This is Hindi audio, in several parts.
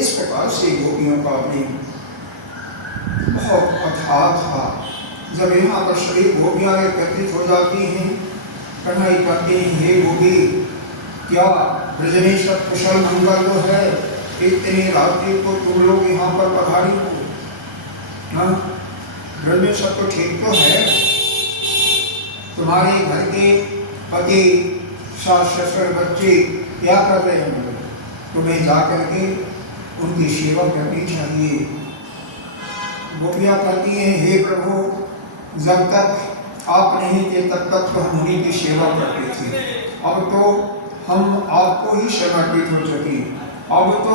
इस प्रकार से गोपियों का अपनी था जब यहाँ पर सभी गोपियाँ एकत्रित हो जाती हैं, कन्हई कहते हैं, हे गोपी, क्या ब्रज में सब कुशल मंगल तो है? इतनी रात्रि को तुम लोग यहाँ पर पधारी हो, ब्रज में सब तो ठीक तो है? तुम्हारे घर के पति, सास ससुर, बच्चे क्या कर रहे हैं? तुम्हें जाकर के उनकी सेवा करनी चाहिए। गोपियाँ कहती हैं, हे प्रभु, जब तक आप नहीं थे तब तक तो हम उन्हीं की सेवा करते थे, अब तो हम आपको ही समर्पित हो चुके, अब तो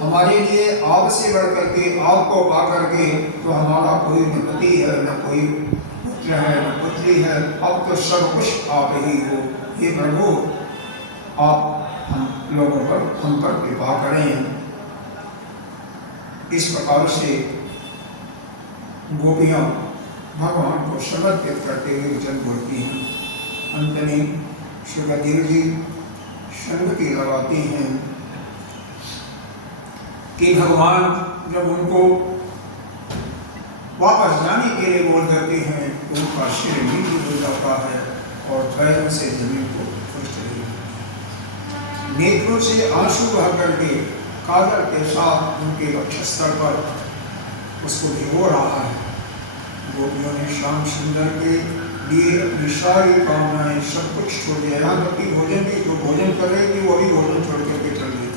हमारे लिए आपसे बढ़ करके, आपको पा करके तो हमारा कोई न पति है, न कोई पुत्र है, न पुत्री है, अब तो सब कुछ आप ही हो। हे प्रभु, आप हम लोगों पर, हम पर कृपा करें। इस प्रकार से गोपियाँ भगवान को समर्पित करते हुए वचन बोलती हैं। अंत में सुखदेव जी संगति लगाती हैं कि भगवान जब उनको वापस जाने के लिए बोल देते हैं तो उनका सिर नीचे हो जाता है और पैरों से जमीन को खुश चली जाती है। नेत्रों से आंसू बह करके काजल के साथ उनके वक्षस्थल पर उसको भिगो रहा है। गोपियों ने श्याम सुंदर के लिए अपनी सारी कामनाएं सब कुछ छोड़ दिया, यहाँ तक कि भोजन भी, जो भोजन कर रही थी वो भी भोजन छोड़ करके चल रही थी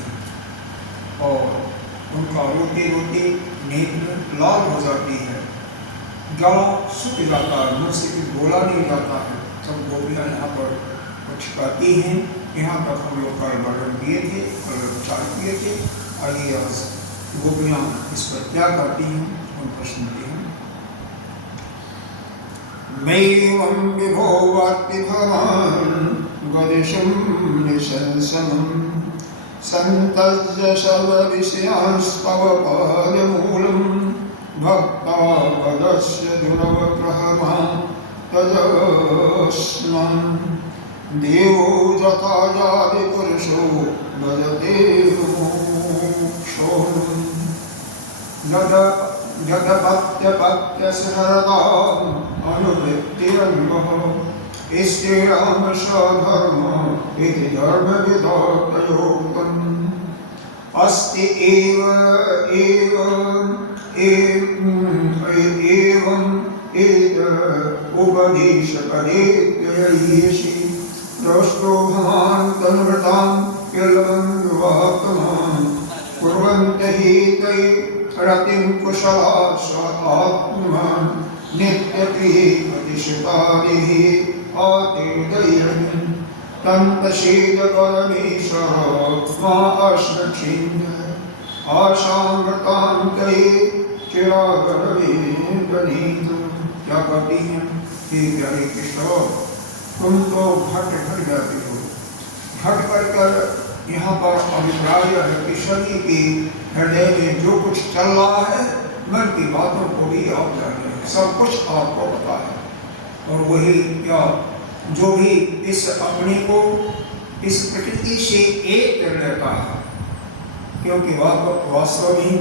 और उनका रोते रोते नेत्र लाल हो जाती है, गला सूख जाता है, मुँह से कुछ बोला नहीं जाता है। तब गोपियाँ यहाँ पर कुछ कहती हैं। यहाँ तक हम लोग कल वर्णन किए थे, कल विचार किए थे। आइए आज गोपियाँ इस पर क्या कहती हैं, उन पर सुनते हैं। मैवं विभो वाक्ति भवान् गदिशं निशंसनं संतज्य सर्वविषयांस्तव पादमूलं भक्तापदस्य दुर्वग्रहमां तजस्मन् देवो यथा याति पुरुषो भजते मोक्षम् यदपत्यपत्यसहरताम् अनुवृत्तिरन्वः स्थिरं स्वधर्म इति धर्मविदोक्तयोक्तम् अस्ति एवम् उपदेशपदेत्ययीषि दृष्टो भवान् तन्वृतां किलं विवाहतमान् कुर्वन्ति हि ते रतिं कुशला स्वात्मन् नित्यप्रियतिशतादिः आतिर्दयन् तन्तशील परमेश्वर मा अश्नक्षिन्द आशामृतां ते चिरागरवेन्दनीत। क्या कहती हैं? हे प्यारे कृष्ण, तुम तो घट जाते हो, घट कर यहाँ पर अभिप्राय है कि सभी के हृदय में जो कुछ चल रहा है, मन की बातों को भी आप जानते हैं, सब कुछ आपको पता है। और वही क्या, जो भी इस अपने को इस प्रकृति से एक कर लेता है, क्योंकि वास्तव में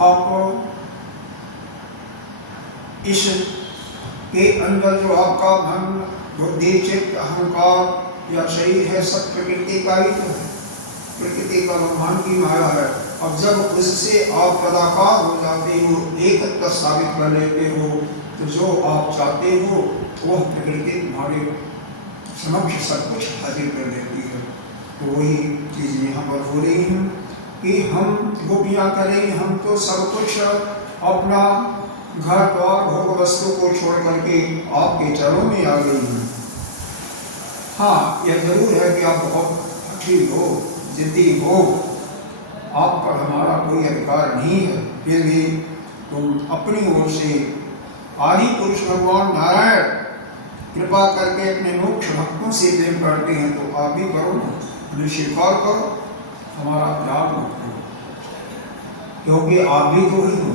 आपको इस के अंदर जो आपका मन, बुद्धि, चित्त, अहंकार या शरीर है, सब प्रकृति का ही तो है, प्रकृति का भगवान की माया है। अब जब उससे आप पदाकार हो जाते हो, एकत्व साबित कर लेते हो, तो जो आप चाहते हो वह प्रकृति तुम्हारे समक्ष सब कुछ हाजिर कर देती है। तो वही चीज़ यहाँ पर हो रही है कि हम गोपियाँ करें, हम तो सब कुछ अपना घर द्वार भोग वस्तु को छोड़ करके आपके चरणों में आ गई हैं। हाँ, यह जरूर है कि आप बहुत अच्छी हो, जिद्दी हो, आप पर हमारा कोई अधिकार नहीं है, फिर भी तुम अपनी ओर से आदि पुरुष भगवान नारायण कृपा करके अपने मोक्ष भक्तों से प्रेम करते हैं, तो आप भी करो ना, उन्हें स्वीकार करो, हमारा त्याग मत करो, क्योंकि आप भी तो ही हो,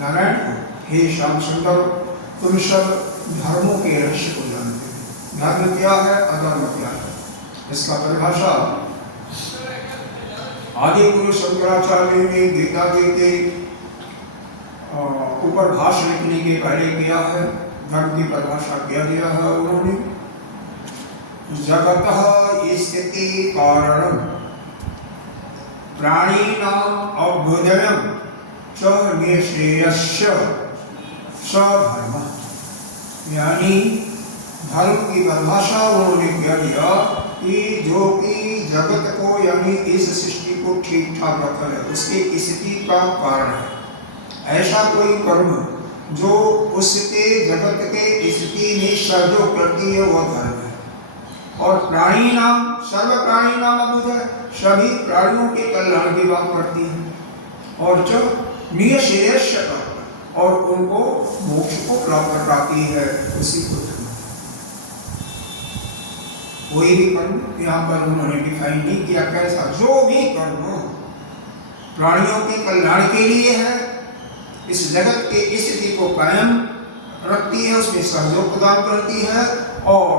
नारायण हो। हे श्याम सुंदर, तुम सब धर्मों के रहस्य को जानते हो। धर्म क्या है, अधर्म क्या है, इसका परिभाषा आदि गुरु शंकराचार्य ने गीता जी के ऊपर भाष्य लिखने के पहले किया है, धर्म की परिभाषा किया गया है उन्होंने। जगतः स्थिति कारणम प्राणिनाम अभ्युदयम च निःश्रेयस्य स धर्म। यानी धर्म की परिभाषा उन्होंने क्या दिया कि जो कि जगत को यानी इस सृष्टि को ठीक ठाक रखा है, उसके स्थिति का कारण है। ऐसा कोई कर्म जो उसके जगत के स्थिति में सहयोग करती है वह धर्म है। और प्राणी नाम, सर्व प्राणी नाम अभ्युदय, सभी प्राणियों के कल्याण की बात करती है। और जो निःश्रेयस्य का, और उनको मोक्ष को प्राप्त कराती है, उसी को धर्म। कोई भी कर्म यहाँ पर उन्होंने डिफाइन नहीं किया कैसा, जो भी कर्म प्राणियों के कल्याण के लिए है, इस जगत के स्थिति को कायम रखती है, उसमें सहयोग प्रदान करती है और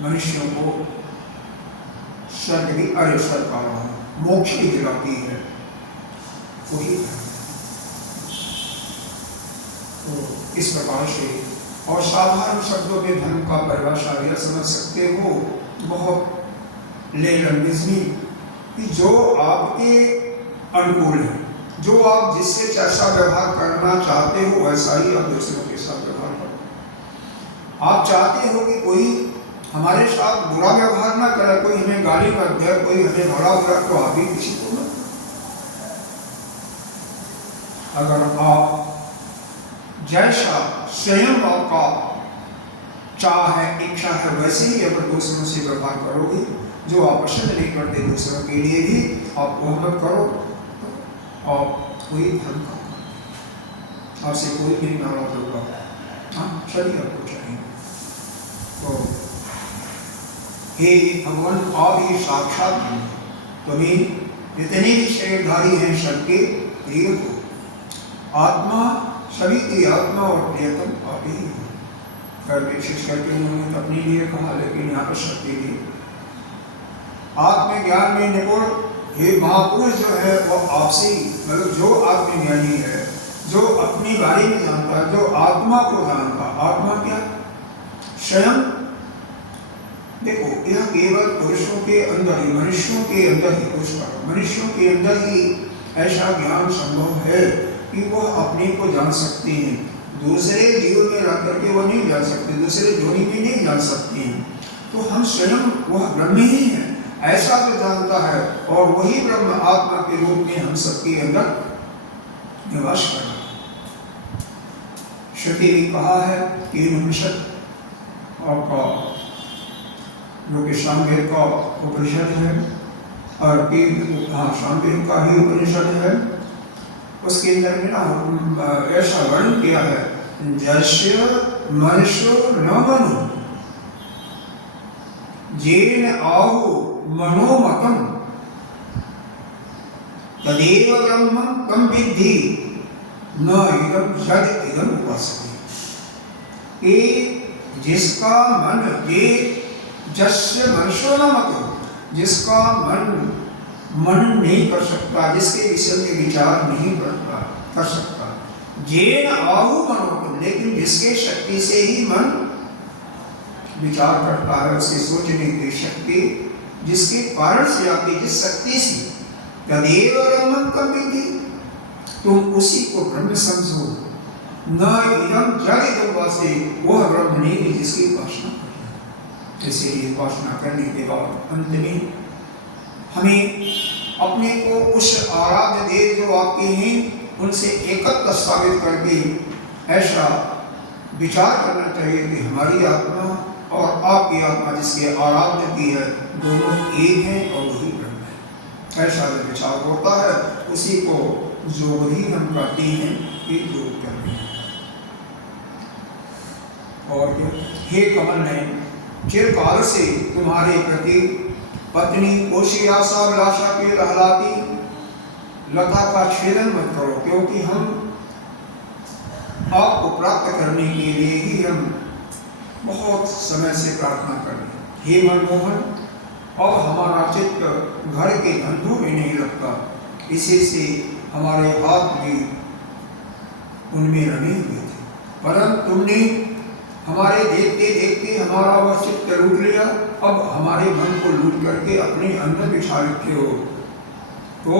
मनुष्यों को स्वर्ग की अरेसर का मोक्ष भी दिलाती है, वही है। तो इस प्रकार से, और साधारण शब्दों में धर्म का परिभाषा यह समझ सकते हो, बहुत ले लंबिजनी, कि जो आपके अनुकूल है, जो आप जिससे जैसा व्यवहार करना चाहते हो वैसा ही आप दूसरों के साथ व्यवहार करो। आप चाहते हो कि कोई हमारे साथ बुरा व्यवहार ना करे, कोई हमें गाली कर दे, कोई हमें भड़ा बुरा, तो आप भी किसी को ना। अगर आप जैसा स्वयं आपका चाह है, इच्छा है, वैसे ही अगर दूसरों से व्यवहार करोगे, जो आप पसंद नहीं करते दूसरों के लिए भी आप वो मत करो, और कोई धर्म का आपसे कोई नहीं नाराज होगा। हाँ, सभी आपको चाहिए। तो हे भगवान, आप ही साक्षात तुम्हें जितने भी शरीरधारी हैं सबके प्रिय हो। आत्मा सभी की आत्मा और प्रियतम आप ही हो। विशेष करके उन्होंने अपने लिए कहा, लेकिन यहाँ पर सबके लिए। आत्मज्ञान में निपुण हे महापुरुष जो है वो आपसे ही, मतलब जो आत्मज्ञानी है, जो अपनी बारे में जानता है, जो आत्मा को जानता। आत्मा क्या? स्वयं। देखो, यह केवल पुरुषों के अंदर ही, मनुष्यों के अंदर ही, मनुष्यों के अंदर ही ऐसा ज्ञान संभव है कि वह अपने को जान सकते हैं। दूसरे जीव में रह करके वो नहीं जान सकते, दूसरे जोनी में नहीं जान सकते हैं। तो हम स्वयं वह ब्रह्म ही हैं, ऐसा जो जानता है, और वही ब्रह्म आत्मा के रूप में हम सबके अंदर निवास कर रहा है। श्रुति ने कहा है कि आपका जो कि सामवेद का उपनिषद है, और सामवेद का ही उपनिषद है, उसके अंदर में ना ऐसा वर्णन किया है, जस्य मनुष्यो न मनु जेन आहु मनोमतम तदेव ब्रह्मं तम विद्धि न इदं यद इदं उपासते। जिसका मन, ये जस्य मनुष्यो न मतो, जिसका मन नहीं कर सकता, जिसके विषय में विचार नहीं कर सकता। जेन आहु मनोमतम, लेकिन जिसके शक्ति से ही मन विचार करता है, उसके सोचने की शक्ति जिसके कारण से आती, जिस शक्ति से, तदेव ब्रह्मं तम विद्धि, तुम उसी को ब्रह्म समझो। न इदं जड़ इदं वासे, वह ब्रह्म नहीं है जिसकी उपासना करना। इसीलिए उपासना करने के बाद अंत में हमें अपने को उस आराध्य देव जो आपके हैं उनसे एकत्व स्थापित करके ऐसा विचार करना चाहिए कि हमारी आत्मा और आपकी आत्मा जिसके आराध्य की है, दोनों एक हैं और वही ब्रह्म है। ऐसा जो विचार होता है उसी को जो भी हम करते हैं कि योग करते हैं। और हे कमल नयन, चिरकाल से तुम्हारे प्रति पत्नी पोषी आशा विलासा के लहलाती लता का छेदन मत करो, क्योंकि हम आपको प्राप्त करने के लिए ही हम बहुत समय से प्रार्थना कर रहे हैं। हे मनमोहन, अब हमारा चित्त घर के धंधों में नहीं लगता, इसी से हमारे हाथ भी उनमें रमे हुए थे, परंतु तुमने हमारे देखते देखते हमारा वह चित्त लूट लिया, अब हमारे मन को लूट करके अपने अंदर बिठा रखे हो, तो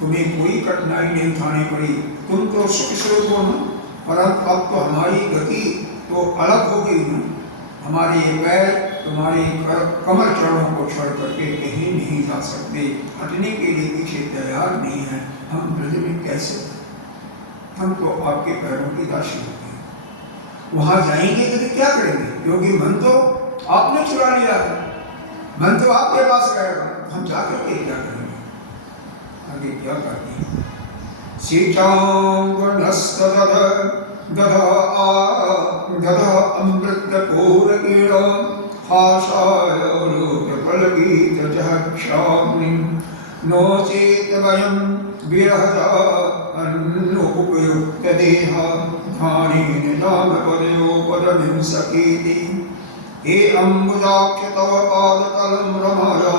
तुम्हें कोई कठिनाई नहीं उठानी पड़ी, तुम तो सुख स्वरूप हो ना, परंतु अब तो हमारी गति तो अलग हो गई ना, हमारे पैर तुम्हारे कमर चरणों को छोड़ करके कहीं नहीं जा सकते, हटने के लिए पीछे तैयार नहीं है, हम ब्रज में कैसे, हम तो आपके पैरों की दासी हो गए, वहां जाएंगे तो क्या करेंगे, क्योंकि मन तो आपने चुरा लिया है, मन तो आपके पास रहेगा, हम जाकर के क्या करेंगे, आगे क्या करते हैं। दध अमृतपूरकीण हासाय लोकफलगीतजहक्षाग्निं नो चेत् वयं विरहजा अनुपयुक्तदेह ध्यानेन जामपदयोपदविंसकीति हे अम्बुजाक्ष तव पादतलं रमया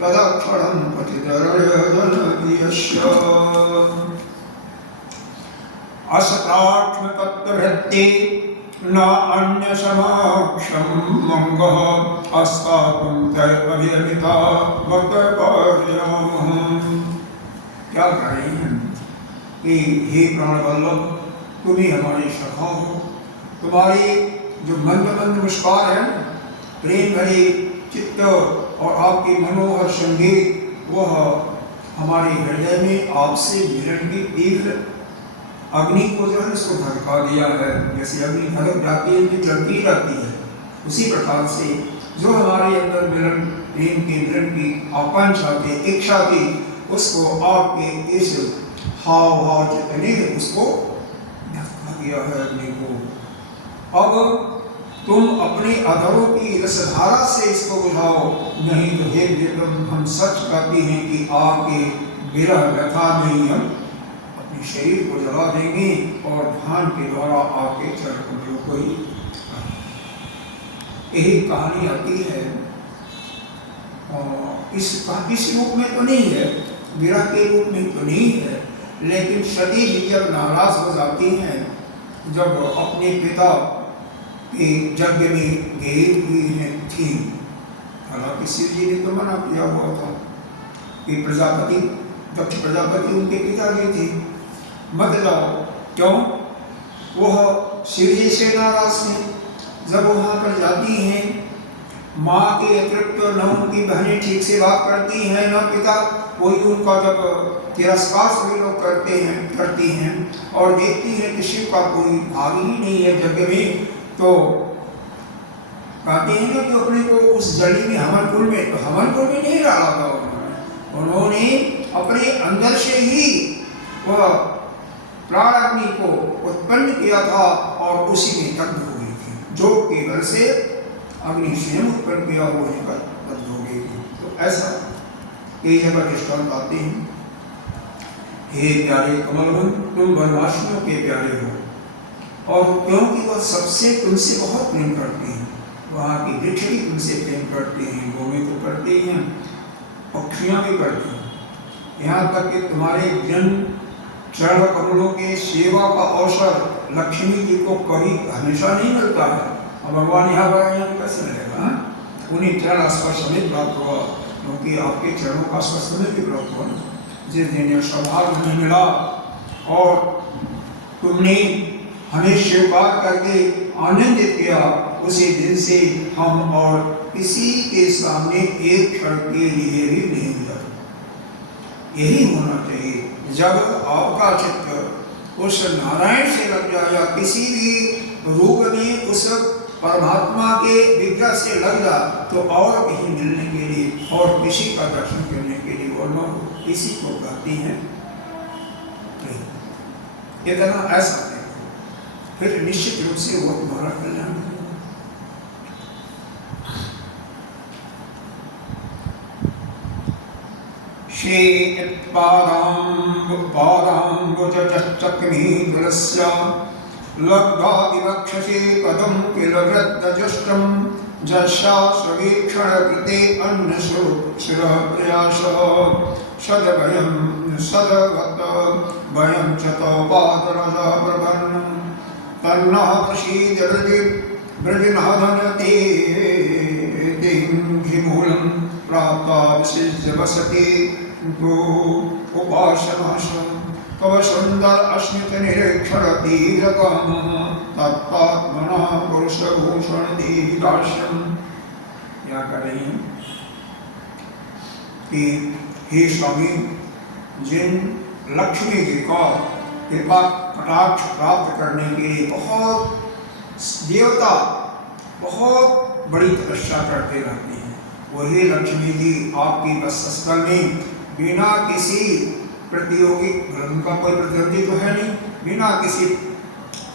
तदक्षणं पतितरजनप्रियस्य असतात्मतत्त्ववृत्ति न अन्यसमाक्षं मंगः अस्तात्मं तैर्अभिरमिता वक्तपर्यमः। क्या करें हम कि हे प्राणवल्लभ, तुम ही हमारे सखा हो, तुम्हारी जो मंद मंद मुस्कान है, प्रेम भरी चित्त और आपकी मनोहर संगीत, वह हमारे हृदय में आपसे मिलन की तीव्र अग्नि को जो है इसको धड़का दिया है, जैसे अग्नि धड़क जाती है तो जलती रहती है, उसी प्रकार से जो हमारे अंदर मिलन प्रेम के मिलन की आकांक्षा थी, इच्छा थी, उसको आपके इस हाव भाव चित्त ने उसको धड़का दिया है अग्नि को। अब तुम अपने अधरों की रसधारा से इसको बुझाओ, नहीं तो हे विक्रम, हम सच कहते हैं कि आपके विरह व्यथा में ही हम अपने शरीर को जला देंगे और ध्यान के द्वारा आपके चरण कमलों को ही। यही कहानी आती है, इस रूप में तो नहीं है, विरह के रूप में तो नहीं है, लेकिन सती जी जब नाराज हो जाती हैं, जब अपने पिता कि यज्ञ में गई हुई थी, हालांकि शिव जी ने तो मना किया हुआ था कि प्रजापति दक्ष प्रजापति उनके पिताजी थे, मत जाओ, क्यों, वह शिव जी से नाराज थे। जब वहां पर जाती हैं, माँ के अतिरिक्त न उनकी बहनें ठीक से बात करती हैं, न पिता, कोई उनका जब तिरस्कार सभी लोग करती हैं और देखती हैं कि शिव का कोई भाग ही नहीं है यज्ञ में, तो कहते हैं ना कि अपने को उस जड़ी में हवन कुल में, तो हवन कुल में नहीं डाला था उन्होंने अपने अंदर से ही वह प्राण अग्नि को उत्पन्न किया था और उसी में दग्ध हो गई थी, जो केवल से अग्नि स्वयं उत्पन्न किया होने पर दग्ध हो गई थी। तो ऐसा ये जगह दृष्टांत आते हैं। हे प्यारे कमलवंत, तुम वनवासियों के प्यारे हो, और क्योंकि वह सबसे तुमसे बहुत प्रेम करते हैं, वहाँ की वृक्ष भी तुमसे प्रेम करते हैं, गोमे तो करते ही हैं, पक्षियाँ भी करते हैं, यहाँ तक कि तुम्हारे जन चरण कमलों के सेवा का अवसर लक्ष्मी जी को कभी हमेशा नहीं मिलता है, और भगवान यहाँ पर कैसे मिलेगा, उन्हीं चरण स्पर्श में प्राप्त हुआ, क्योंकि आपके चरणों का स्पर्श में भी प्राप्त हुआ। जिस दिन यह सौभाग्य नहीं मिला और तुमने हमें स्वीकार करके आनंदित किया, उसी दिन से हम और किसी के सामने एक क्षण के लिए भी नहीं मिला। यही होना चाहिए, जब आपका चित्त उस नारायण से लग जाए या किसी भी रूप में उस परमात्मा के विग्रह से लग जाए, तो और कहीं मिलने के लिए और किसी का दर्शन करने के लिए और लोग किसी को कहती हैं इतना ऐसा, फिर निश्चित रूप से वो तुम्हारा कल्याण होगा। शेत्पादाम्बुजचक्रमीन्द्रस्य लब्ध्वा विवक्षसे पदं किल वृत्तजुष्टं जस्याश्रवीक्षणकृते अन्नशिरः प्रयासः सदभयं सदगत भयं च तव पाद चरजे ब्रजनादन ते मूलम प्राप्ता विशिष्य वसते तो उपासनाशम तव सुंदर अस्मित निरीक्षण दीर्घम तत्पात्मना पुरुष भूषण दीर्घाश्रम। क्या कर रही हैं कि हे स्वामी, जिन लक्ष्मी जी का कृपा कटाक्ष प्राप्त करने के लिए बहुत देवता बहुत बड़ी तपस्या करते रहते हैं, वही लक्ष्मी जी आपकी वक्षस्थल में बिना किसी प्रतियोगी, उनका कोई प्रतियोगी तो है नहीं, बिना किसी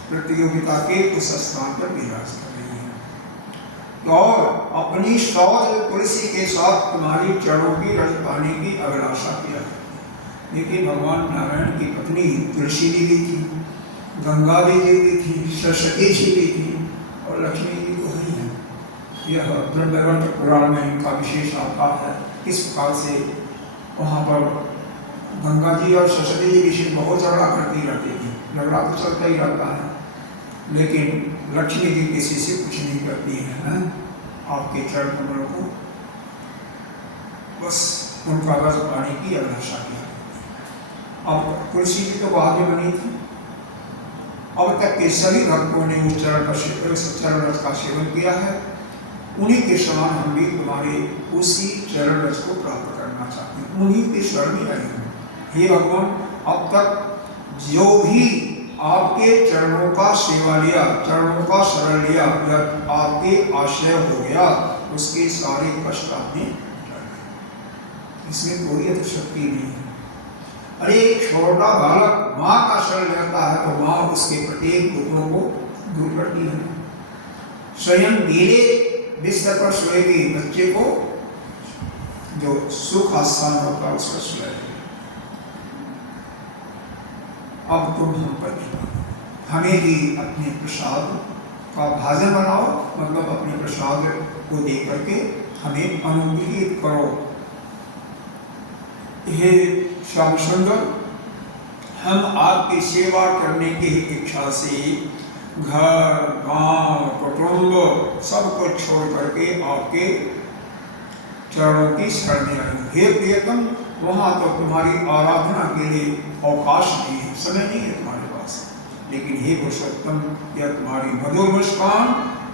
प्रतियोगिता के उस स्थान पर विराज कर रही है और अपनी सौज तुलसी के साथ तुम्हारी चरणों की रज पाने की अभिलाषा किया। लेकिन भगवान नारायण की पत्नी तुलसी जी भी थी, गंगा जी भी थी, सरस्वती जी भी थी और लक्ष्मी जी तो ही है। यह ब्रह्मवंत पुराण में इनका विशेष आकार है। किस प्रकार से वहाँ पर गंगा जी और सरस्वती जी विशेष बहुत झगड़ा करती रहती थी, झगड़ा तो चलता ही रहता है, लेकिन लक्ष्मी जी किसी से कुछ नहीं करती है। आपके चरण कमलों को बस उनका रस पाने की अभिलाषा किया। अब तुलसी जी तो बाद में बनी थी, अब तक के सभी भक्तों ने उस चरण रस का सेवन किया है। उन्हीं के समान हम भी तुम्हारे उसी चरण रस को प्राप्त करना चाहते हैं, उन्हीं के शरण में आए हैं। हे भगवान, अब तक जो भी आपके चरणों का सेवा लिया, चरणों का शरण लिया या आपके आश्रय हो गया, उसके सारे कष्ट आपने हटा दिए। इसमें कोई अतिशक्ति नहीं है। अरे एक छोटा बालक माँ का शरण लेता है तो माँ उसके प्रत्येक दुखों को दूर करती है। स्वयं गीले बिस्तर पर सोएगी, बच्चे को जो सुख आसान होता है उसका सुलाएगी। अब तुम हम पर हमें भी अपने प्रसाद का भाजन बनाओ, मतलब अपने प्रसाद को दे करके हमें अनुग्रहित करो। हे श्याम सुंदर, हम आपकी सेवा करने की इच्छा से घर गांव कुटुंब सब कुछ छोड़ करके आपके चरणों की शरण में आए। हे प्रियतम, वहाँ तो तुम्हारी आराधना के लिए अवकाश नहीं है, समय नहीं है तुम्हारे पास, लेकिन हे पुरुषोत्तम, यह तुम्हारी मधुर मुस्कान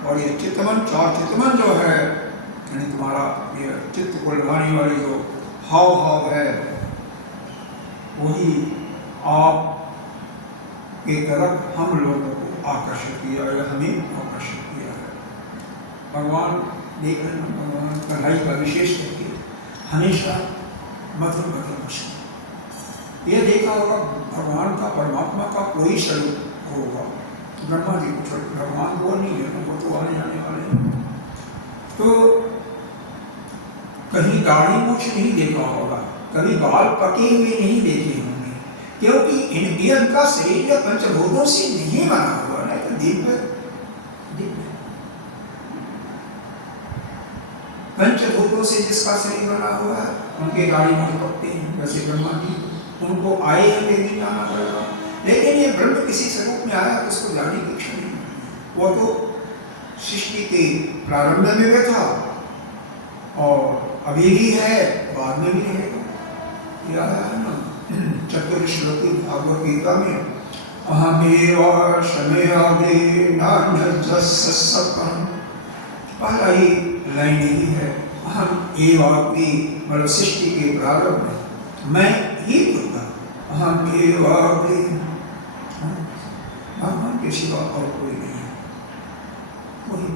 और ये चित्तमन, चार चित्तमन जो है, यानी तुम्हारा ये चित्त को लगाने वाले जो हाव भाव है, वही आप की तरफ हम लोगों को आकर्षित किया है, हमें आकर्षित किया है। भगवान देख रहे हैं, भगवान कढ़ाई का विशेष करके हमेशा मधुर मधुर मुस्कान। यह देखा होगा भगवान का, परमात्मा का कोई स्वरूप होगा, ब्रह्मा जी को छोड़ भगवान वो नहीं है, वो तो आने जाने वाले हैं। तो कहीं दाढ़ी मूछ नहीं देखा होगा, कभी बाल पके हुए नहीं देखे होंगे, क्योंकि इनका शरीर पंचभूतों से नहीं बना हुआ है। तो दिव्य पंचभूतों से जिसका शरीर बना हुआ है, उनके दाढ़ी मूछ पकते हैं। वैसे ब्रह्मा जी, उनको आए हैं लेकिन जाना पड़ेगा, लेकिन ये ब्रह्म किसी स्वरूप में आया तो उसको जाने की इच्छा नहीं। वो तो सृष्टि के प्रारंभ में भी था और अभी भी है, बाद में भी रहेगा। याद है ना चतुर्श्लोकी भागवत गीता में, अहमेव शमेयादे नान्यजस्सपरम, पहला ही लाइन यही है, अहम एवाग्नि, मतलब सृष्टि के प्रारंभ में मैं ही दूंगा, अहम एवाग्नि, भगवान के सिवा और कोई नहीं है, वही।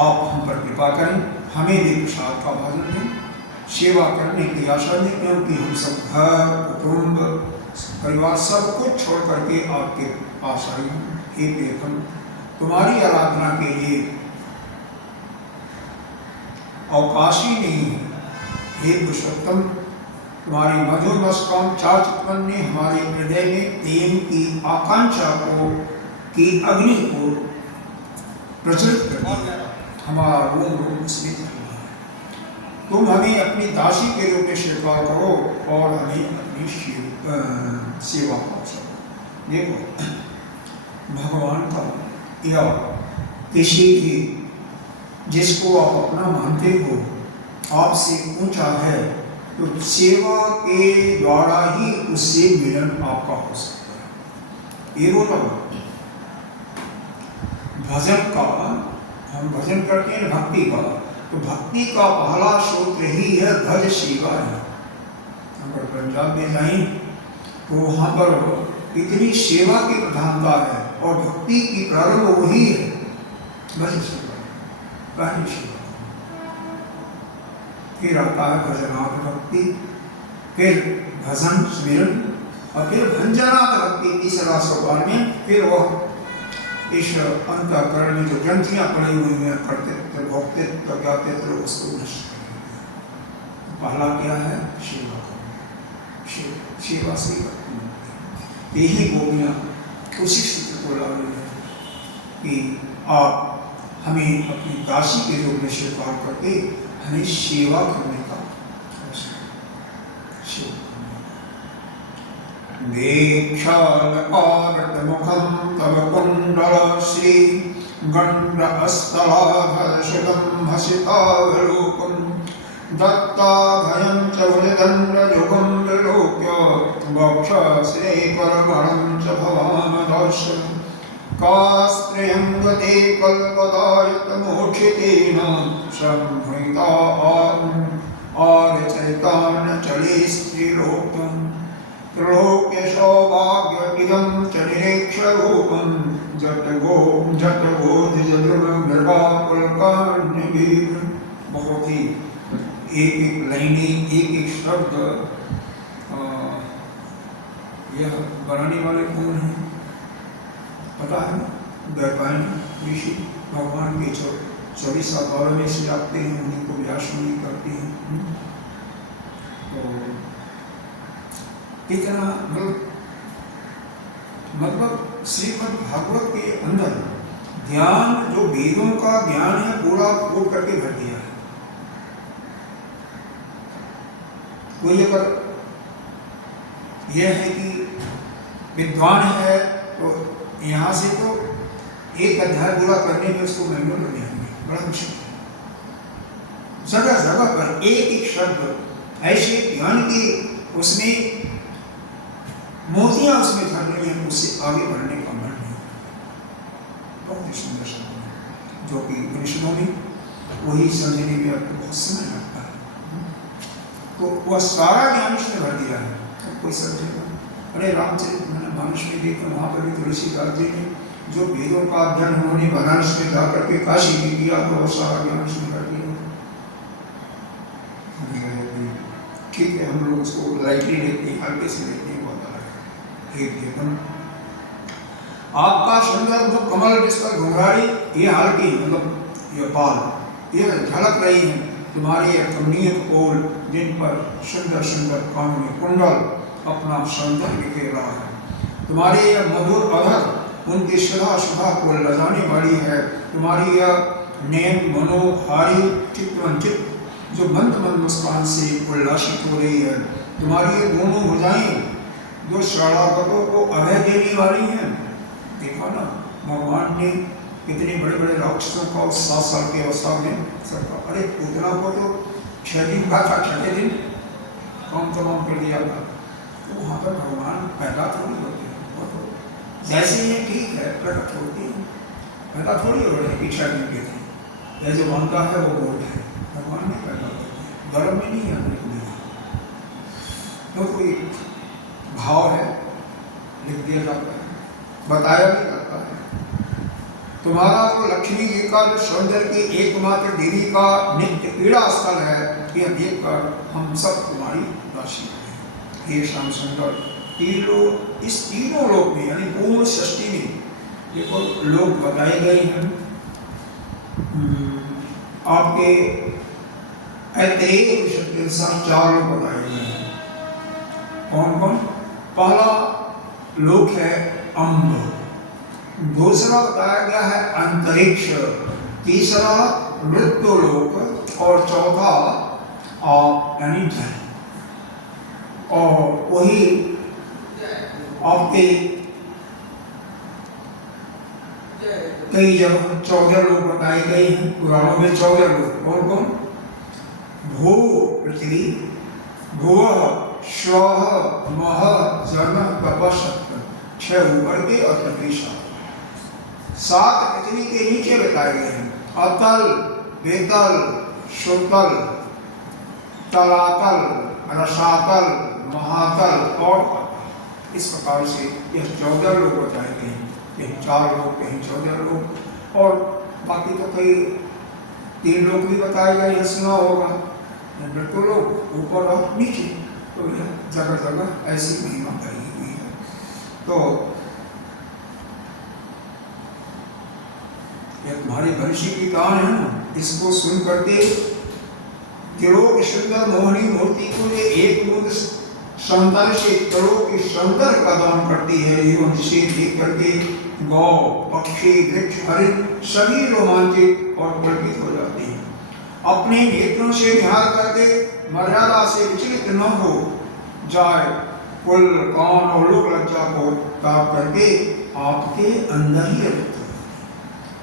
आप हम पर कृपा करें, हमें भी प्रसाद का भाजन दें, सेवा करने की आशा दें, क्योंकि हम सब घर कुटुंब परिवार सब कुछ छोड़ करके आपके पास आई हूँ। हे प्रियतम, तुम्हारी आराधना के लिए अवकाश ही नहीं है। हे पुरुषोत्तम, तुम्हारी मधुर मुस्कान चार चितवन ने हमारे हृदय में प्रेम की आकांक्षा को, की अग्नि को प्रज्वलित कर दिया। हमारा रोम रोम उसमें चल रहा है। तुम हमें अपनी दासी के रूप में स्वीकार करो और हमें अपनी सेवा कर सको। देखो भगवान का या किसी भी जिसको आप अपना मानते हो आपसे ऊंचा है, तो सेवा के द्वारा ही उससे मिलन आपका हो सकता है। ये बोला भजन का, हम भजन करते हैं भक्ति का, तो भक्ति का पहला सूत्र ही है भज सेवा है। अगर पंजाब में जाएं तो वहाँ पर इतनी सेवा की प्रधानता है और भक्ति की प्रारंभ वही है, भज सेवा, पहली सेवा। फिर आता है भजनार्थ भक्ति, फिर भजन स्मरण और फिर भंजनार्थ भक्ति तीसरा सोपान में। फिर वह इस अंतःकरण में जो ग्रंथियां पड़ी हुई हैं कर्तृत्व भोक्तृत्व ज्ञातृत्व उसको नष्ट कर। पहला क्या है? सेवा करना, सेवा से यही गोपियां उसी सूत्र को ला रही है कि आप हमें अपनी दासी के रूप में स्वीकार करके हमें सेवा करने का दीक्षालकाव्रतमुखं तव कुण्डलश्री गण्डस्थलाधरशुलं हसितावलोकं दत्ताभयं च भुजदण्डयुगं विलोक्य वक्षसे परमणं च भवामदर्शनं कास्त्रियं गते कल्पदायतमोक्षितेन संभृता आर्यचैतान्यचले स्त्रीलोकम् त्रिलोक्य सौभाग्यमिदं च निरीक्षरूपं जटगोधजद्रुमृगापुलकान्यवीर। बहुत ही एक एक लाइनें, एक एक शब्द यह बनाने वाले कौन हैं पता है? दैपायन ऋषि भगवान के 24 अवतारों में से जाते हैं, उन्हीं को व्यासमुनि करते हैं। तो कितना मतलब श्रीमद् भागवत के अंदर ज्ञान, जो वेदों का ज्ञान है पूरा कोट करके भर दिया है। कोई अगर यह है कि विद्वान है तो यहाँ से तो एक अध्याय पूरा करने में उसको महीनों लग जाएंगे, बड़ा मुश्किल। जगह जगह पर एक एक शब्द ऐसे ज्ञान की उसमें मोतियां उसमें झल रही हैं, उससे आगे बढ़ने का मन नहीं। बहुत ही सुंदर शब्द है जो कि उपनिषदों में वही समझने में आपको बहुत समय लगता है। तो वह सारा ज्ञान उसने भर दिया है। तो कोई समझेगा, अरे रामचरितमानस में देखो, वहाँ पर भी तुलसीदास जी ने जो वेदों का अध्ययन उन्होंने बनारस में जाकर के काशी में किया, तो वह सारा ज्ञान उसने भर दिया। ठीक है, हम लोग उसको लाइटली लेते हैं, हल्के से लेते हैं। आपका सुंदर मुख कमल जिस पर घुंघरारी ये हल्की मतलब ये बाल ये झलक रही है, तुम्हारी ये कमनीय कोल जिन पर सुंदर सुंदर कानों में कुंडल अपना सौंदर्य बिखेर रहा है, तुम्हारे यह मधुर अधर उनकी सुधा सुधा को लजाने वाली है, तुम्हारी यह नैन मनोहारी चित्रवंचित जो मंद मंद मुस्कान से उल्लासित हो रही है, तुम्हारी ये दोनों भुजाएं जो शरणागतों को अभय देने वाली हैं। देखा ना, भगवान ने कितने बड़े बड़े राक्षसों का 7 साल की अवस्था में सरकार, अरे पूतना को तो 6 दिन का था, 6 दिन कम तमाम कर दिया था। तो वहाँ पर भगवान पैदा थोड़ी होते हैं, वो तो जैसे ये ठीक है प्रकट होती है, पैदा थोड़ी हो रही है। 6 दिन के थे, यह जो बनता है वो बोर्ड है, भगवान ने पैदा होती है, गर्भ में नहीं आने को दिया। तो कोई भाव है, लिख दिया जाता है, बताया भी जाता है। तुम्हारा तो लक्ष्मी जी का जो सौंदर्य की एकमात्र देवी का नित्य पीड़ा स्थल है, यह देखकर हम सब तुम्हारी दासी हैं। हे श्याम सुंदर, इस तीनों लोक में यानी पूर्ण सृष्टि में देखो लोग बताए गए हैं। आपके ऐतरेय उपनिषद के अनुसार 4 लोग बताए गए हैं। कौन कौन? पहला लोक है अम्ब, दूसरा बताया गया है अंतरिक्ष, तीसरा मृत्युलोक और चौथा आप यानी जल, और वही आपके कई जगह 14 लोग बताए गए हैं पुराणों में। 14 लोग और कौन? भू पृथ्वी, भुवः स्वः मह जन तप सत्य, 6 ऊपर के और पृथ्वी 7 पृथ्वी के नीचे बताए गए हैं। अतल, वेतल, सुतल, तलातल, रसातल, महातल और पाताल। इस प्रकार से यह 14 लोग बताए गए हैं। कहीं 4 लोग, कहीं 14 लोग, और बाकी तो कई 3 लोग भी बताए गए हैं, सुना होगा। तो लोग ऊपर और नीचे, तो यह जगह जगह ऐसी महिमा कही हुई है। तो यह तुम्हारी भविष्य की कहानी है ना, इसको सुन करके त्रिलोक सुंदर मोहनी मूर्ति को ये एक बूंद संतर से त्रिलोक की सुंदर का दान करती है। एवं जिसे देख करके गौ, पक्षी, वृक्ष, हरित सभी रोमांचित और पुलकित हो जाते हैं। अपने नेत्रों से निहार करके मर्यादा से विचलित न हो जाए, कुल कान और लोक लज्जा को त्याग करके आपके अंदर ही रखते हैं।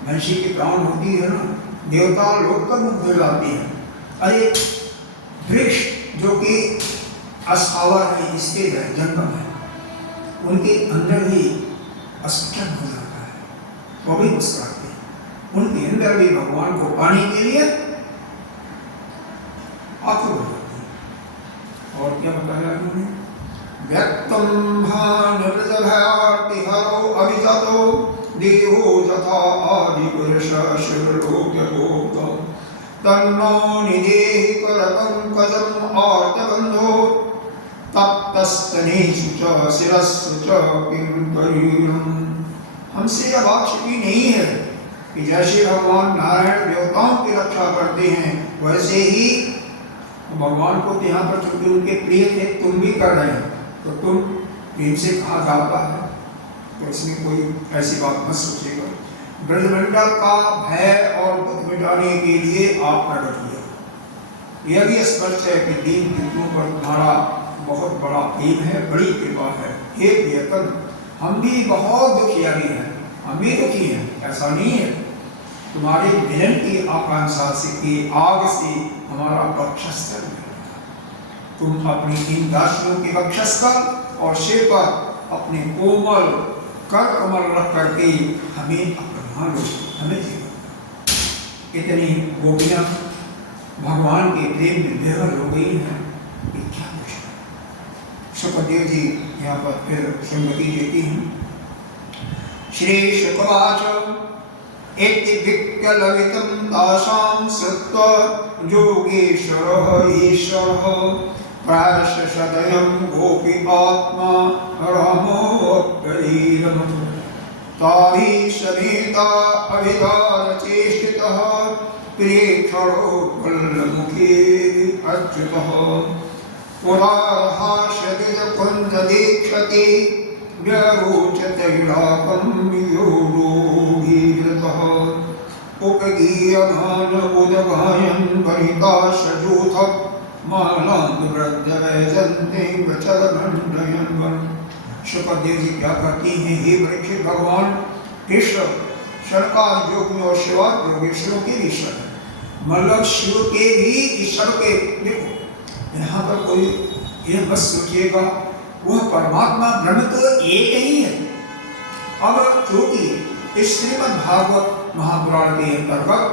मनुष्य की प्राण होती है ना, देवता लोग तक मुक्त हो जाते हैं। अरे वृक्ष जो कि अस्थावर है, इसके जंगम है, उनके अंदर ही अस्पष्ट हो जाता है, वो भी मुस्कुराते हैं। उनके अंदर भी भगवान को पाने के लिए आतुर हो जाते हैं। और क्या बताया उन्होंने? व्यक्तम भानुर्जभयार्ति हरो अभिजातो देहो जथा आदि पुरुष शिवलोक्यगोप्तो तन्नो निदेहि करपंकजम् आर्तबन्धो तप्तस्तनेषु च शिरस्सु च किं करीयम्। हमसे यह बात छिपी नहीं है कि जैसे भगवान नारायण देवताओं की रक्षा करते हैं, वैसे ही भगवान को यहाँ पर चूंकि उनके प्रिय थे, तुम भी कर रहे हैं, तो तुम प्रेम से कहा जाता है, तो इसमें कोई ऐसी बात मत सोचिएगा। ब्रजमंडल का भय और दुख मिटाने के लिए आप प्रकट हुए। यह भी स्पष्ट है कि दीन दुखों पर तुम्हारा बहुत बड़ा प्रेम है, बड़ी कृपा है। हे प्रियतम, हम भी बहुत दुखियारी हैं, हम भी दुखी हैं, ऐसा नहीं है। तुम्हारे मिलन की आकांक्षा से की आग से हमारा वक्षस्थल है। तुम अपनी इन दासियों के वक्षस्थल और सिर पर अपने कोमल कर कमल रख करके हमें अपना लो, हमें जीवन। इतनी गोपियां भगवान के प्रेम में विह्वल हो गई हैं कि क्या पूछना। सुखदेव जी यहाँ पर फिर संगति देती हैं। श्री शुकवाच इति विक्लवितं तासां श्रुत्वा योगेश्वरः ईश्वरः प्रायश सदयं गोपी आत्मा रामोऽप्यरीरम् ताहि समेता अभिधानचेष्टितः प्रेक्षणो वल्लमुखे अच्युतः पुराहासदिजकुञ्जदीक्षति व्यरोचतैलाकं योगोऽभिरतः उपगीयमान उदगायन् वनिता सजूथ मालान्वृद्धवैजन्ते वचलमण्डयन् वन्। शुकदेव जी क्या कहती हैं? हे परीक्षित, भगवान कृष्ण शनकादि योगियों और शिवादि योगेश्वरों के ईश्वर है। मतलब शिव के भी ईश्वर के, देखो यहाँ पर कोई यह बस सोचिएगा, वह परमात्मा ब्रह्म तो एक ही है। अब क्योंकि इस श्रीमद् भागवत महापुराण के अंतर्गत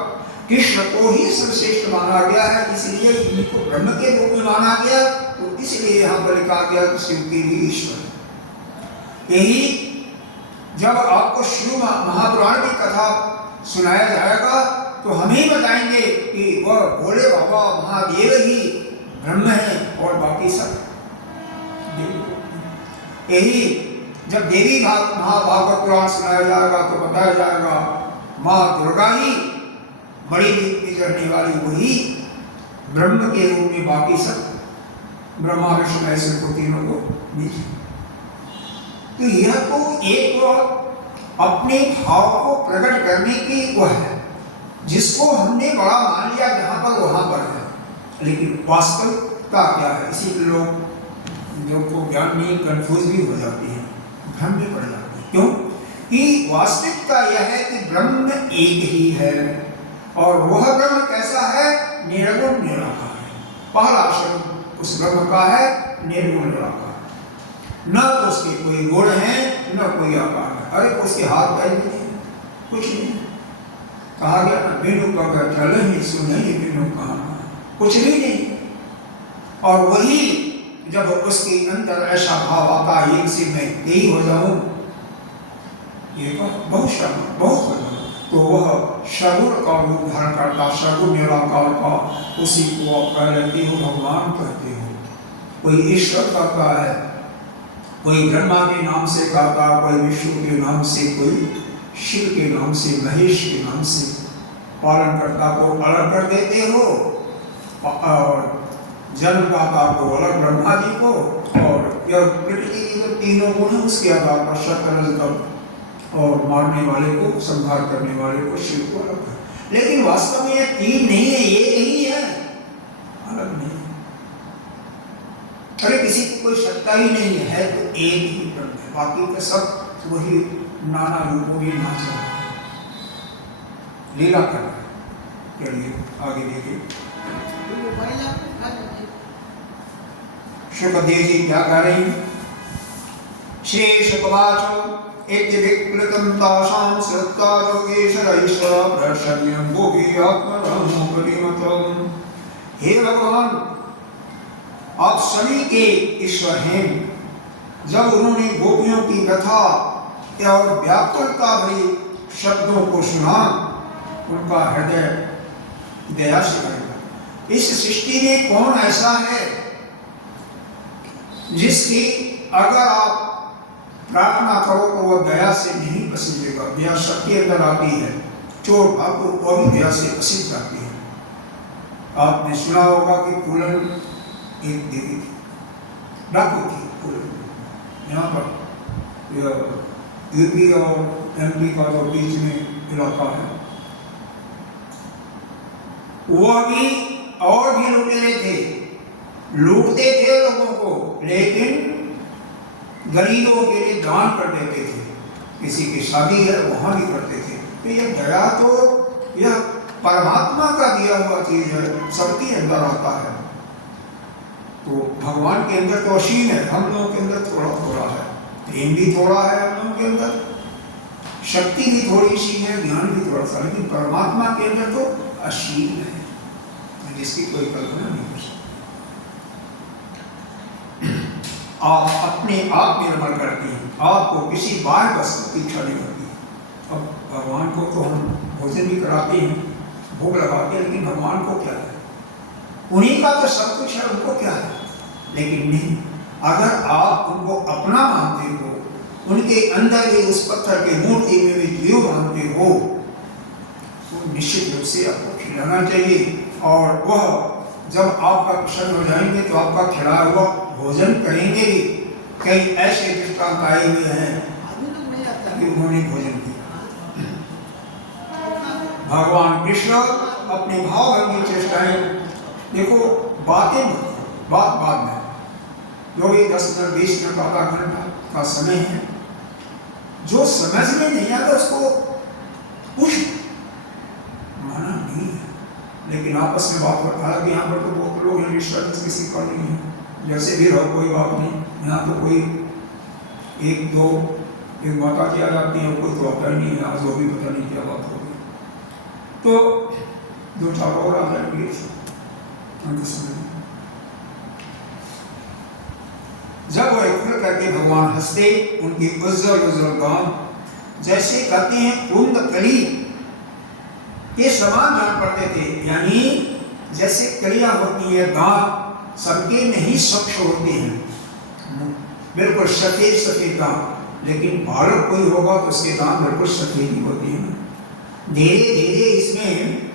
कृष्ण को ही सर्वश्रेष्ठ माना गया है, इसलिए इनको ब्रह्म के रूप में माना गया, तो इसलिए यहाँ पर लिखा गया कि शिव के भी ईश्वर। यही जब आपको शिव महापुराण की कथा सुनाया जाएगा तो हम ही बताएंगे कि वह भोले बाबा महादेव ही ब्रह्म है और बाकी सब देव। यही जब देवी महाभागवत पुराण सुनाया जाएगा तो बताया जाएगा माँ दुर्गा ही बड़ी नीति करने वाली, वही ब्रह्म के रूप में बाकी सब ब्रह्मा विष्णु ऐसे को तीनों को नीचे। तो यह तो एक अपने भाव को प्रकट करने की वह है, जिसको हमने बड़ा मान लिया जहां पर वहां पर है। लेकिन वास्तविकता क्या है, इसी के लोग को ज्ञान नहीं, कंफ्यूज भी हो जाती है, भ्रम भी पड़ जाती है। क्यों कि वास्तविकता यह है कि ब्रह्म एक ही है, और वह ब्रह्म कैसा है, निर्गुण निराकार है। पहला शब्द उस ब्रह्म का है निर्गुण निराकार, न तो उसके कोई गुण है न कोई आकार है। अरे उसके हाथ पैर भी नहीं, कुछ नहीं। कहा गया ना, बिनु का चल ही सुने बिनु कहा, कुछ भी नहीं। और वही जब उसके अंदर ऐसा भाव आता है, एक से मैं यही हो जाऊं, ये बहुत शर्म, बहुत हो जाऊं, तो वह सगुण का रूप धारण करता, सगुण निराकार का, उसी को आप कह लेते हो भगवान कहते हो। कोई ईश्वर कहता है, कोई ब्रह्मा के नाम से कहता, कोई विष्णु के नाम से, कोई शिव के नाम से, महेश के नाम से। पालनकर्ता को अलग कर देते हो, और जन्मदाता को अलग ब्रह्मा जी को, और यह प्रकृति की जो तीनों गुण है उसके आधार पर शतरंज, और मारने वाले को, संहार करने वाले को शिव को अलग है। लेकिन वास्तव में ये तीन नहीं है, एक ही है, अलग नहीं है। अरे किसी की कोई सत्ता ही नहीं है, तो एक ही ब्रह्म है, बाकी तो सब वही नाना रूपों में नाच रहा है, लीला कर रहा है। चलिए आगे देखिए, शुकदेव जी क्या कह रही हैं। श्री शुकवाच इति विक्लृतं तासां सत्ता योगेश्वरैश्वर भ्रष्टव्यं गोपी आत्मरहं परिमतम्। हे भगवान, आप सभी के ईश्वर हैं। जब उन्होंने गोपियों की कथा और व्याकुलता भरी शब्दों को सुना, उनका हृदय दया से भरा। इस सृष्टि में कौन ऐसा है जिसकी अगर आप प्रार्थना करो तो वह दया से नहीं पसीजेगा। दया सबके अंदर आती है, चोर भागो और भी दया से पसीज जाती है। आपने सुना होगा कि फूलन एक देवी थी, डाकू थी फूलन। यहाँ पर यूपी और एमपी का जो बीच में इलाका है, वह भी और भी लुटेरे थे, लूटते थे लोगों को, लेकिन गरीबों के लिए दान कर देते थे। किसी की शादी है वहां भी करते थे। तो यह दया तो यह परमात्मा का दिया हुआ चीज है, सबके अंदर आता है। तो भगवान के अंदर तो असीम है, हम लोगों के अंदर थोड़ा थोड़ा है, प्रेम भी थोड़ा है हम लोगों के अंदर, शक्ति भी थोड़ी सी है, ज्ञान भी थोड़ा सा, लेकिन परमात्मा के अंदर तो असीम है, जिसकी कोई कल्पना नहीं कर सकती। आप अपने आप निर्मल करती हैं, आपको किसी बाहर वस्तु की इच्छा नहीं होती। अब भगवान को तो हम भोजन भी कराते हैं, भोग लगाते हैं, लेकिन भगवान को क्या है, उन्हीं का तो सब कुछ है, उनको क्या है। लेकिन नहीं, अगर आप उनको अपना मानते हो, उनके अंदर भी उस पत्थर के मूर्ति में भी जीव मानते हो, तो निश्चित रूप से आपको खिलाना चाहिए। और वह जब आपका प्रसन्न हो जाएंगे तो आपका खिलाया हुआ भोजन करेंगे। कई ऐसे दृष्टांत आए हुए हैं कि उन्होंने भोजन किया। भगवान कृष्ण अपने भावभंगी चेष्टाएं, देखो बातें बात बाद में, जो भी 10 मिनट 20 मिनट आधा घंटा का समय है, जो समझ में नहीं आता उसको पूछ, माना नहीं है। लेकिन आपस में बात करता है कि यहाँ पर तो बहुत लोग हैं, डिस्टर्बेंस किसी का नहीं है, जैसे भी रहो कोई बात नहीं। यहाँ तो कोई एक दो एक माता की आ जाती है, कोई तो आता ही नहीं है, आज वो भी पता नहीं क्या बात होगी, तो 2-4 और आ जाएंगे। जब वह खुल करके भगवान हंसते, उनकी उज्जवल उज्जवल गांव जैसे कहते हैं कुंद कली के समान जान पड़ते थे। यानी जैसे कलियां होती है, दांत सबके नहीं स्वच्छ होते हैं, बिल्कुल सफेद सफेद दांत, लेकिन बालक कोई होगा तो उसके दांत बिल्कुल सफेद ही होते हैं। धीरे धीरे इसमें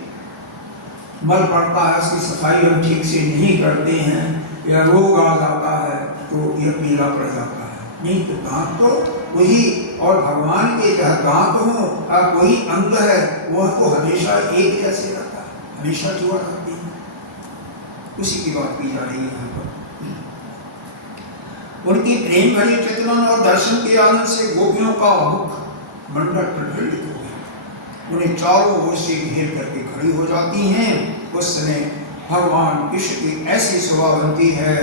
मल पड़ता है, उसकी सफाई हम ठीक से नहीं करते हैं, या रोग आ जाता है तो यह पीला पड़ जाता है। नहीं तो दांत तो वही, और भगवान के दांत हो वही अंग है, वह तो हमेशा एक जैसे रहता है, हमेशा जुआ रहती है। उसी की बात की जा रही है यहाँ पर। उनकी प्रेम भरी चितवन और दर्शन के आनंद से गोपियों का मुख मंडल प्रज्वलित हो गया। उन्हें चारों ओर से घेर करके खड़ी हो जाती हैं। उस समय भगवान कृष्ण की ऐसी शोभा बनती है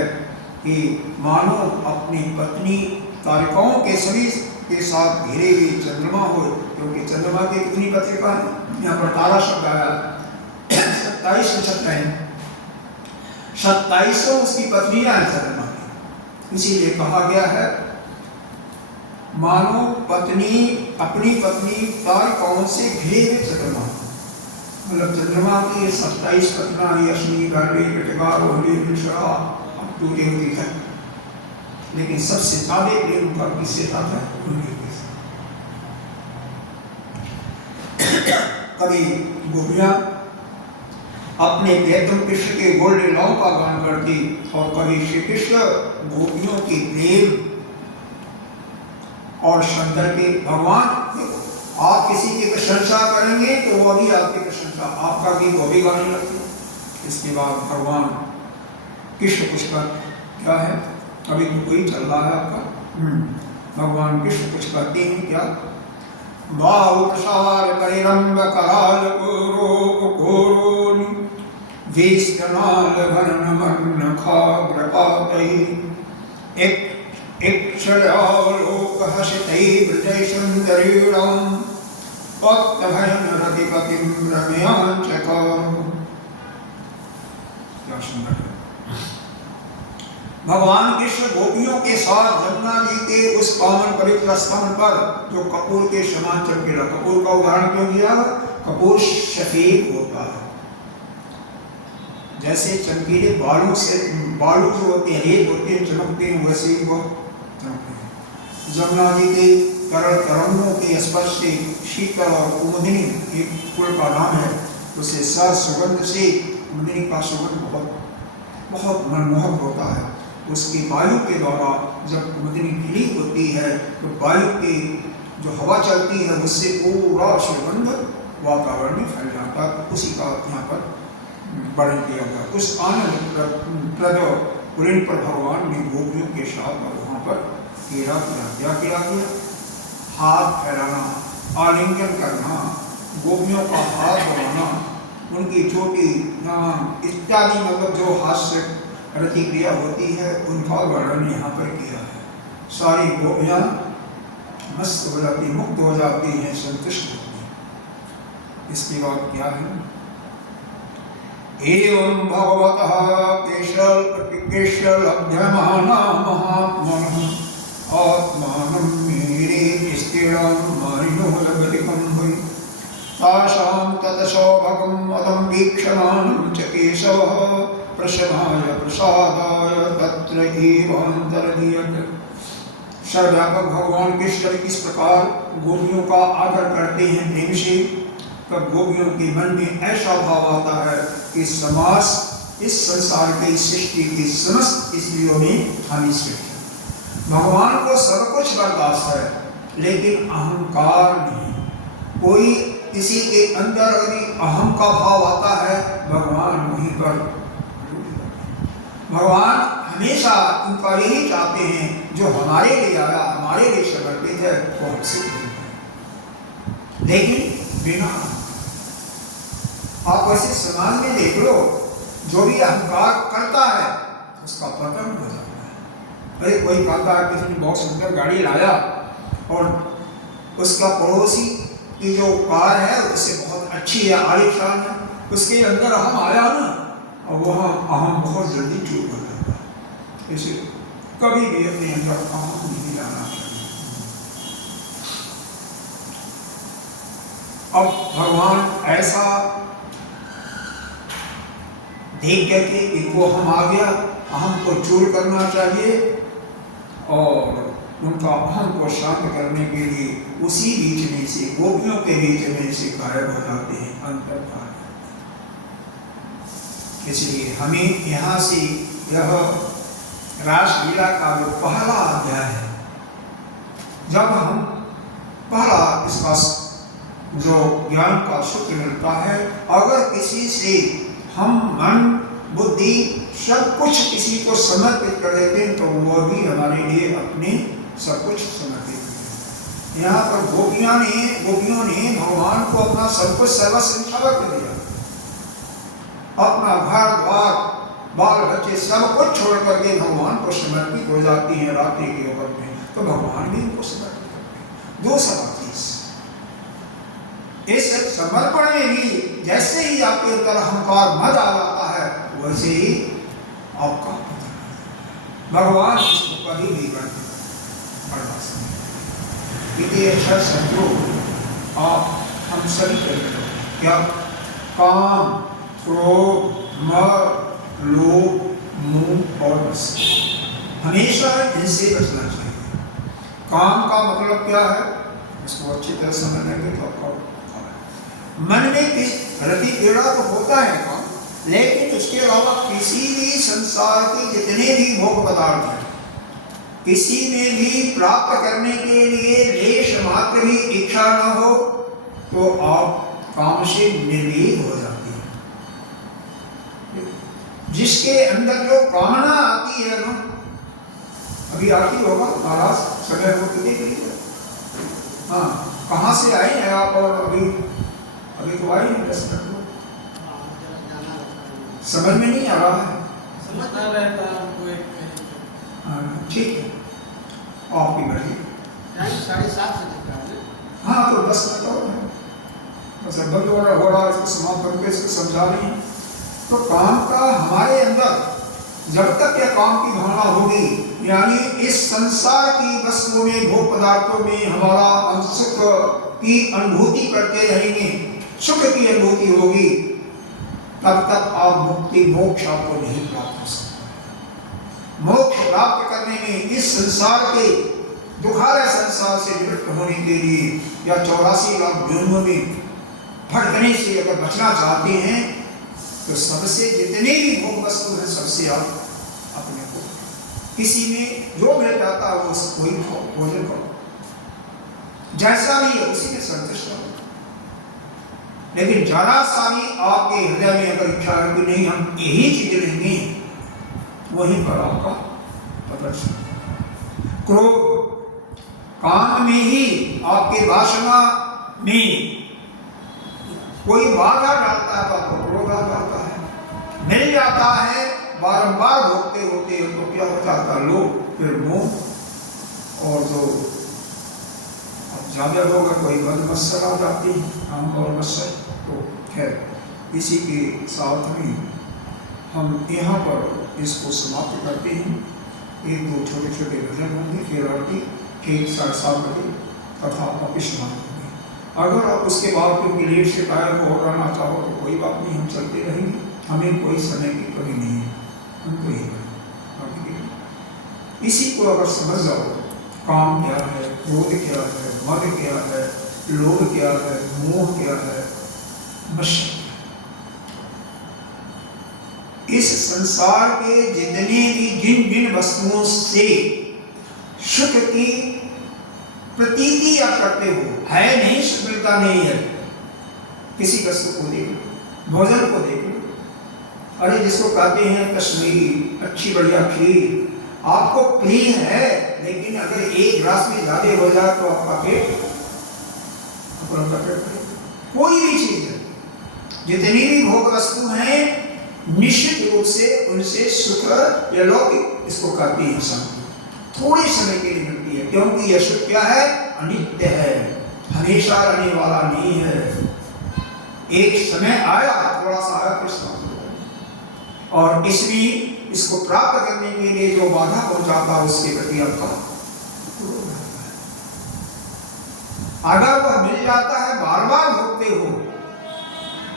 कि मानो अपनी पत्नी तारिकाओं के सभी के साथ घिरे हुए चंद्रमा हो, क्योंकि चंद्रमा की कितनी पत्रिका है, यहाँ पर तारा शब्द आया 27 नक्षत्र हैं, 2700 उसकी पत्नियां हैं चंद्रमा की। इसीलिए कहा गया है मानो पत्नी अपनी पत्नी तारिकाओं से घिरे हुए चंद्रमा, मतलब चंद्रमा की 27 पत्नियां अश्विनी गार्गी कृतिका रोहिणी मिश्रा टूटी होती है, लेकिन सबसे ज्यादा प्रेम का किससे आता है, उनके कभी गोपियां अपने प्रियतम कृष्ण के गोल्ड लीलाओं का गान करती और कभी श्री कृष्ण गोपियों के प्रेम और शंकर के भगवान। आप किसी की प्रशंसा करेंगे तो वो भी आपकी प्रशंसा, आपका भी वो भी गाने लगते। इसके बाद भगवान कृष्ण पुष्कर क्या है, अभी तो कोई चल रहा है आपका। भगवान कृष्ण कुछ कहते हैं क्या, बाहुप्रसार परिरंभ कराल कोरोनि वेष्टनाल भरनमन्न खाग्रपातै इक्षयालोक हसितै वृजै सुन्दरीणां पक्तभयन रतिपतिं रमयाञ्चकार। क्या सुंदर है। भगवान कृष्ण गोपियों के साथ जमुना जी के उस पावन पवित्र स्थान पर जो कपूर के समान चमकेगा, कपूर का उदाहरण क्यों दिया, कपूर सफेद होता है, जैसे चमकीले बालू से, बालू जो होते हैं रेत होते हैं चमकते हैं, वैसे ही वो चमकते हैं। जमुना जी के तरल तरंगों के स्पर्श से शीतल और कुमुदिनी एक फूल का नाम है, उसे सर सुगंध से कुमुदिनी का सुगंध बहुत मनमोहक होता है। उसकी वायु के द्वारा जब कुमुदिनी खिली होती है तो वायु की जो हवा चलती है उससे पूरा सुगंध वातावरण में फैल जाता है। उसी का यहाँ पर वर्णन किया गया। उस आनंद प्रद पुलिन पर भगवान ने गोपियों के साथ वहाँ पर क्रीड़ा किया। क्या किया, हाथ फैलाना, आलिंगन करना, गोपियों का हाथ बढ़ाना, उनकी चोटी नाम इत्यादि, मतलब जो हाथ से प्रतिक्रिया होती है उनका वर्णन यहाँ पर किया है। सारी गोपियाँ मस्त हो जाती, मुक्त हो जाती हैं, संतुष्ट होती हैं। इसके बाद क्या है, एवं भगवतः केशलभ्यमाना महात्मनः आत्मानं मेरे स्थिरं मारिणो लभतिकं वै तासां तत्सौभगं मदं वीक्षमाणं च केशवः प्रशमाय प्रसादाय तत्र एवान्तर्नियत। सर्वव्यापक भगवान कृष्ण किस प्रकार गोपियों का आदर करते हैं प्रेम से, तब गोपियों के मन में ऐसा भाव आता है कि समाज इस संसार की सृष्टि की समस्त स्त्रियों में हम श्रेष्ठ। भगवान को सब कुछ बर्दाश्त है, लेकिन अहंकार नहीं। कोई किसी के अंदर यदि अहम का भाव आता है, भगवान वहीं पर, भगवान हमेशा उनका यही चाहते हैं जो हमारे लिए आया, हमारे लिए समर्पित है, वो हमसे है। लेकिन बिना, आप ऐसे समाज में देख लो, जो भी अहंकार करता है उसका पतन हो जाता है। अरे कोई कहता है किसी ने बहुत सुंदर गाड़ी लाया और उसका पड़ोसी की जो कार है उससे बहुत अच्छी है, आलीशान है, उसके अंदर हम आया ना, और वहाँ अहम बहुत जल्दी चूक हो जाता है। इसे कभी भी अपने अंदर अहम नहीं लाना चाहिए। अब भगवान ऐसा देख करके इनको हम आ गया, अहम को चूर करना चाहिए और उनका अहम को शांत करने के लिए उसी बीच में से, गोपियों के बीच में से गायब हो जाते हैं, अंतर्धान। इसलिए हमें यहाँ से यह रासलीला का जो पहला अध्याय है, जब हम पहला इसका जो ज्ञान का सूत्र मिलता है, अगर किसी से हम मन बुद्धि सब कुछ किसी को समर्पित कर देते हैं, तो वो भी हमारे लिए अपने सब कुछ समर्पित करते हैं। यहाँ पर गोपियों ने भगवान को अपना सब कुछ सर्वस्व न्यौछावर कर दिया। अपना घर द्वार बाल बच्चे सब कुछ छोड़ करके भगवान को समर्पित हो जाती हैं रात्रि के वक्त में, तो भगवान भी उनको समर्पित करते हैं। दूसरा चीज, इस समर्पण में भी जैसे ही आपके अंदर अहंकार मद आ जाता है, वैसे ही आपका भगवान इसको कभी नहीं करते। इतने अच्छा शत्रु आप हम सभी करेंगे क्या? काम, क्रोध, मद, लोभ, मोह और मत्सर, हमेशा इनसे बचना चाहिए। काम का मतलब क्या है, इसको अच्छी तरह समझ लेंगे तो आपका मन में किस रति पीड़ा तो होता है काम, लेकिन उसके अलावा किसी भी संसार के जितने भी भोग पदार्थ हैं, किसी में भी प्राप्त करने के लिए लेश मात्र भी इच्छा न हो, तो आप काम से निर्भीक हो जाती है। जिसके अंदर जो कामना आती है ना, अभी आती होगा महाराज, समय हो तो देख लीजिए। हाँ, कहाँ से आए हैं आप? और अभी तो आई है 10 मिनट में, समझ में नहीं आ रहा है। ठीक है, आपकी मर्जी। 7:30 से हाँ, तो 10 मिनट और है, बस बंद हो रहा है, इसको समाप्त करके इसको समझा रही है। तो काम का हमारे अंदर जब तक यह काम की भावना होगी, यानी इस संसार की वस्तुओं में, भोग पदार्थों में हमारा हम सुख की अनुभूति करते रहेंगे, सुख की अनुभूति होगी, तब तक आप मुक्ति मोक्ष आपको नहीं प्राप्त हो सकता। मोक्ष प्राप्त करने में इस संसार के दुखालय संसार से निवृत्त होने के लिए या 84 लाख जन्मों में भटकने से अगर बचना चाहते हैं, तो सबसे जितने भी भोग वस्तु हैं सबसे आप अपने को, किसी में जो मिल जाता है वो वही खाओ, भोजन करो, जैसा भी है उसी में संतुष्ट रहो। लेकिन जरा सा भी आपके हृदय में अगर इच्छा है कि नहीं हम यही चीज लेंगे, वहीं पर आपका प्रदर्शन। क्रोध, काम में ही आपके वासना में कोई बाधा डालता है तो आपको क्रोध आ जाता है। मिल जाता है बारंबार भोगते होते तो क्या हो जाता है? लोभ, फिर मोह, और जो अब ज्यादा लोग कोई बद मत्सर आ जाती है, काम और मत्सर। तो खैर इसी के साथ में हम यहाँ पर इसको समाप्त करते हैं। 1-2 छोटे छोटे भजन होंगे, फिर आरती ठीक 7:30 बजे कथा वापिस समाप्त होगी। अगर आप उसके बाद फिर लेट से टायर को हटाना चाहो तो कोई बात नहीं, हम चलते रहेंगे, हमें कोई समय की कमी नहीं है, हमको यही करें। इसी को अगर समझ जाओ, काम क्या है, क्रोध क्या है, मद क्या है, लोभ क्या है, मोह क्या है, मत्सर, इस संसार के जितने भी जिन जिन वस्तुओं से सुख की प्रतीति आप करते हो, है नहीं, सुख मिलता नहीं है, किसी वस्तु को देख लो, भोजन को देख लो, अरे जिसको कहते हैं कश्मीरी अच्छी बढ़िया खीर, आपको प्रिय है, लेकिन अगर एक गिलास में ज्यादा हो जाए तो आपका पेट कोई भी चीज है, जितनी भी भोग वस्तु हैं, निश्चित रूप से उनसे सुख या लौकिक इसको कहते हैं शांति, थोड़े समय के लिए मिलती है, क्योंकि यह सुख क्या है? अनित्य है, हमेशा रहने वाला नहीं है। एक समय आया, थोड़ा सा आया, फिर समाप्त हो, और इसमें इसको प्राप्त करने के लिए जो बाधा पहुंचाता है उसके प्रति आपका अगर वह मिल जाता है, बार बार भोगते हो,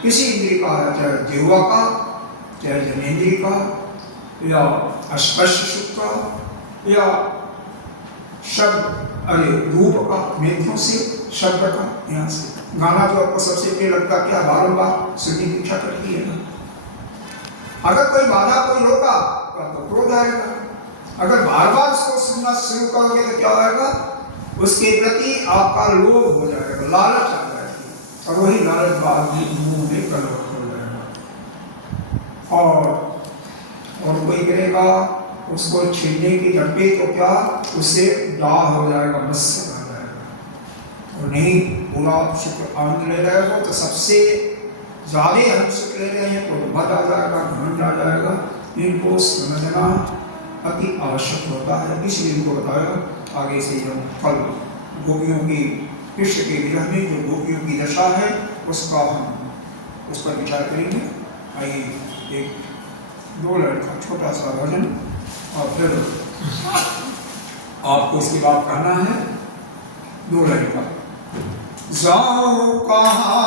किसी इंद्रिय का, चाहे जिह्वा का, चाहे जनेंद्रिय का, या स्पर्श सुख का, या शब्द अरे रूप का, नेत्रों से, शब्द का, यहाँ से गाना जो आपको सबसे प्रिय लगता है, क्या बारंबार सुनने की इच्छा करती है ना? अगर कोई बाधा, कोई रोका तो आपको क्रोध आएगा। अगर बार बार उसको सुनना शुरू करोगे तो क्या होगा? उसके प्रति आपका लोभ हो जाएगा, लालच आ जाएगी, और वही लालच बाद में मुंह में कलह हो जाएगा। और जाएगा, उसको छीनने की डब्बे तो क्या उससे दाह हो जाएगा, मत्स्य आ जाएगा। और नहीं पूरा सुख आनंद ले रहे हो तो सबसे ज़्यादा हम सुख ले रहे हैं तो मत आ जाएगा, घमंड आ जाएगा। इनको समझना अति आवश्यक होता है, इसलिए इनको बताया। आगे से हम कल गोपियों की कृष्ण के विरह में जो गोपियों की दशा है उसका हम उस पर विचार करेंगे। आइए एक 2 लाइन का छोटा सा भजन और फिर आपको इसके बाद कहना है 2 लाइन का। जाओ कहाँ